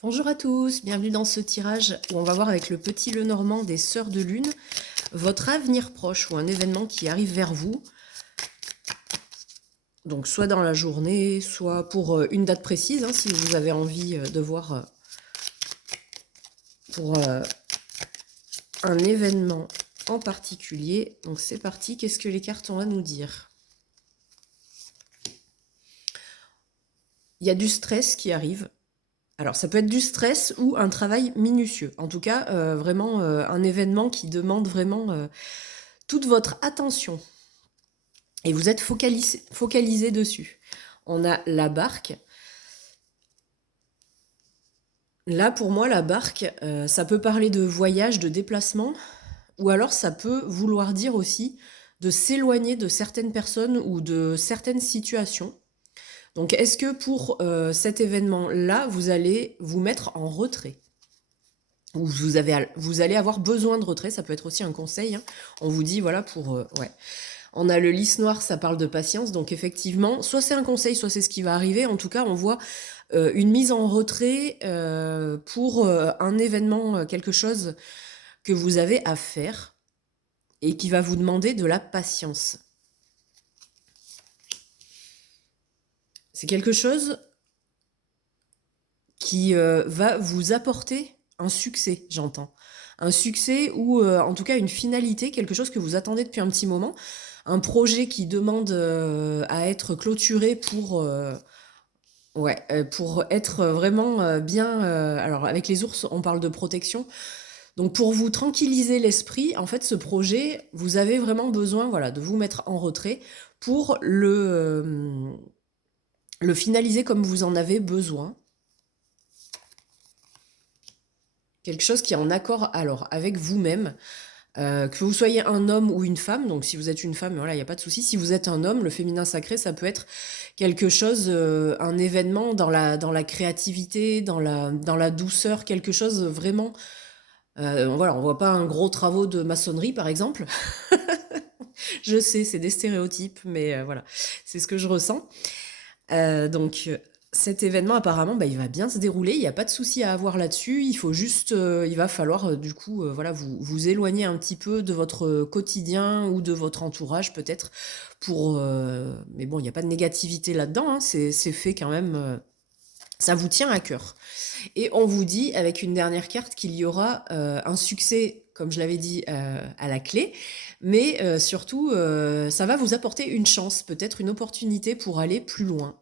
Bonjour à tous, bienvenue dans ce tirage où on va voir avec le petit Lenormand des Sœurs de Lune votre avenir proche ou un événement qui arrive vers vous. Donc soit dans la journée, soit pour une date précise, hein, si vous avez envie de voir pour un événement en particulier. Donc c'est parti, qu'est-ce que les cartes ont à nous dire? Il y a du stress qui arrive. Alors, ça peut être du stress ou un travail minutieux. En tout cas, vraiment un événement qui demande vraiment toute votre attention. Et vous êtes focalisé dessus. On a la barque. Là, pour moi, la barque, ça peut parler de voyage, de déplacement, ou alors ça peut vouloir dire aussi de s'éloigner de certaines personnes ou de certaines situations. Donc, est-ce que pour cet événement-là, vous allez vous mettre en retrait? Ou vous allez avoir besoin de retrait, ça peut être aussi un conseil, hein. On vous dit, voilà, ouais. On a le lys noir, ça parle de patience, donc effectivement, soit c'est un conseil, soit c'est ce qui va arriver. En tout cas, on voit une mise en retrait pour un événement, quelque chose que vous avez à faire et qui va vous demander de la patience. C'est quelque chose qui va vous apporter un succès, j'entends. Un succès ou en tout cas une finalité, quelque chose que vous attendez depuis un petit moment. Un projet qui demande à être clôturé pour être vraiment bien. Alors avec les ours, on parle de protection. Donc pour vous tranquilliser l'esprit, en fait, ce projet, vous avez vraiment besoin, voilà, de vous mettre en retrait pour le finaliser comme vous en avez besoin. Quelque chose qui est en accord alors avec vous-même. Que vous soyez un homme ou une femme, donc si vous êtes une femme, voilà, il n'y a pas de souci. Si vous êtes un homme, le féminin sacré, ça peut être quelque chose, un événement dans la créativité, dans la douceur, quelque chose vraiment. Voilà, on voit pas un gros travaux de maçonnerie, par exemple. Je sais, c'est des stéréotypes, mais voilà, c'est ce que je ressens. Donc cet événement apparemment bah, il va bien se dérouler, il n'y a pas de souci à avoir là-dessus, il faut juste, il va falloir du coup voilà, vous éloigner un petit peu de votre quotidien ou de votre entourage peut-être mais bon il n'y a pas de négativité là-dedans, hein, c'est fait quand même, ça vous tient à cœur. Et on vous dit avec une dernière carte qu'il y aura un succès, comme je l'avais dit, à la clé, mais surtout ça va vous apporter une chance, peut-être une opportunité pour aller plus loin.